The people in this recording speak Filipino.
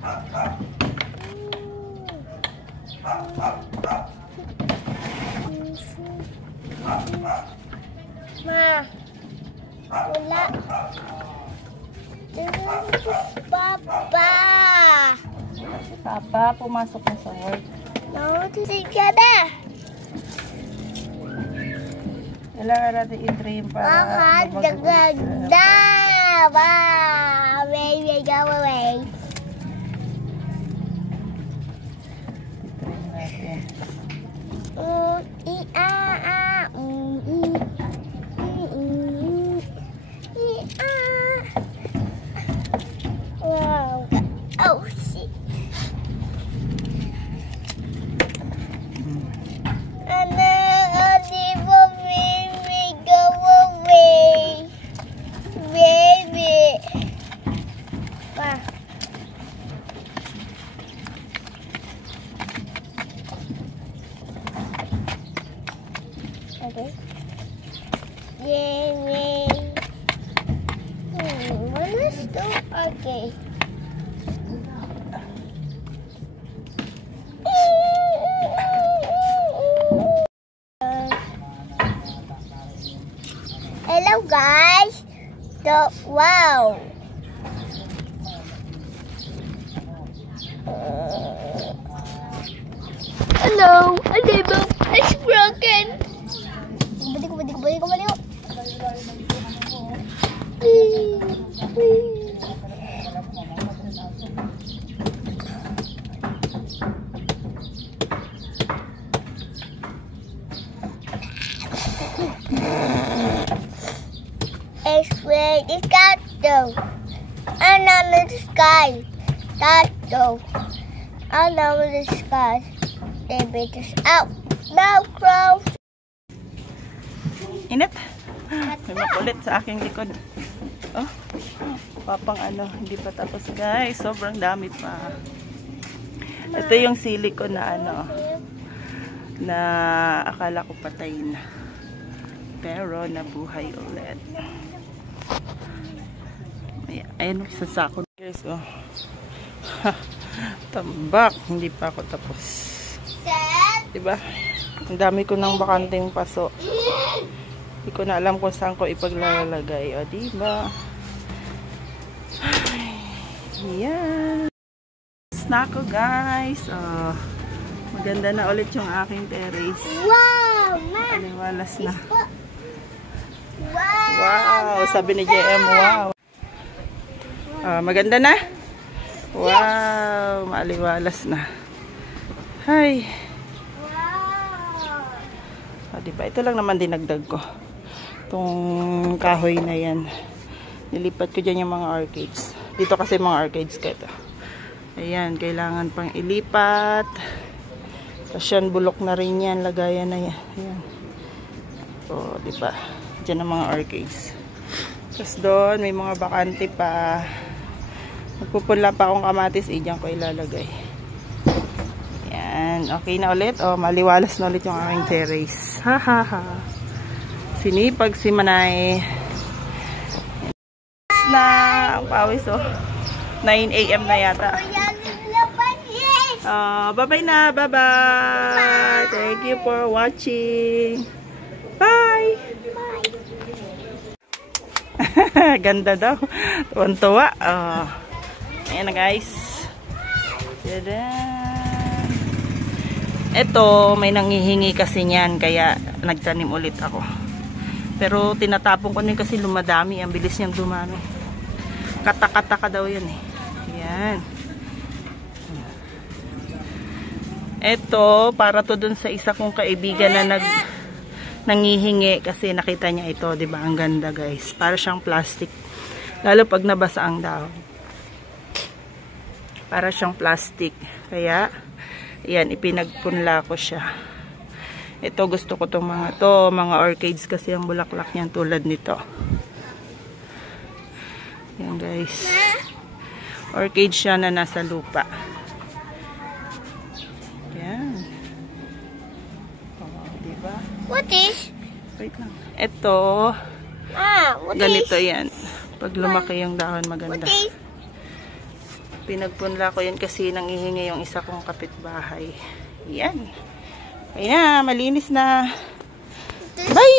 Ma, wala. Papa. Papa, pumasok na sa work. No, tusig ka na. Kailangan natin i-dream para Maganda. Baby, go away. I-dream natin. Wow. Oh, shit. And then baby, go away. Baby. Wow. Okay. Yay. What is the okay? Hello guys. Wow. Hello. It's broken. Balik ko. Explain the tattoo. And under the sky. Tattoo. And under the sky. They beat us out. Now crow. Init. May makulit sa aking likod. Oh, papang ano, hindi pa tapos guys. Sobrang dami pa. Ito yung sili ko na ano, na akala ko patay na. Pero nabuhay ulit. Ayan, sa sako guys. Oh. Tambak. Hindi pa ako tapos. Diba? Ang dami ko ng bakanteng paso. Hindi ko na alam kung saan ko ipaglalagay. O, diba? Yan. Na ako, guys. O, maganda na ulit yung aking terrace. Wow! Maliwalas na. Wow! Wow! Sabi ni JM, wow! Maganda na? Wow! Maliwalas na. Hay! Wow! Diba? Ito lang naman dinagdag ko. Itong kahoy na yan. Nilipat ko dyan yung mga arcades. Dito kasi mga arcades ka ito. Ayan, kailangan pang ilipat. Tapos yan, bulok na rin yan. Lagayan na yan. Ayan. So, diba? Dyan ang mga arcades. Tapos doon, may mga bakante pa. Magpupula pa akong kamatis. Diyan ko ilalagay. Ayan. Okay na ulit. O, maliwalas na ulit yung aking terrace. Ha ha ha. Sinipag si Manay. Na ang pawis oh. 9 AM na yata. Bye-bye na. Bye-bye. Thank you for watching. Bye. Ganda daw. Tuwan-tuwa. Ayan na guys. Ito, may nanghihingi kasi niyan. Kaya nagtanim ulit ako. Pero tinatapon ko din kasi lumadami. Ang bilis niyang dumami. Kata-kata daw yan eh. Yan. Ito, para to dun sa isa kong kaibigan na nangihingi kasi nakita niya ito. Diba? Ang ganda guys. Para siyang plastic. Lalo pag nabasa ang dahon. Para siyang plastic. Kaya, yan, ipinagpunla ko siya. Ito, gusto ko itong mga orchids kasi ang bulaklak niyan tulad nito. Yan guys. Orchid siya na nasa lupa. Yan. Diba? What is? Wait lang. Ito, What ganito is? yan. Pag lumaki yung dahon, maganda. What is? Pinagpunla ko yan kasi nangihingi yung isa kong kapitbahay. Yan. Ayan na, malinis na. Bye!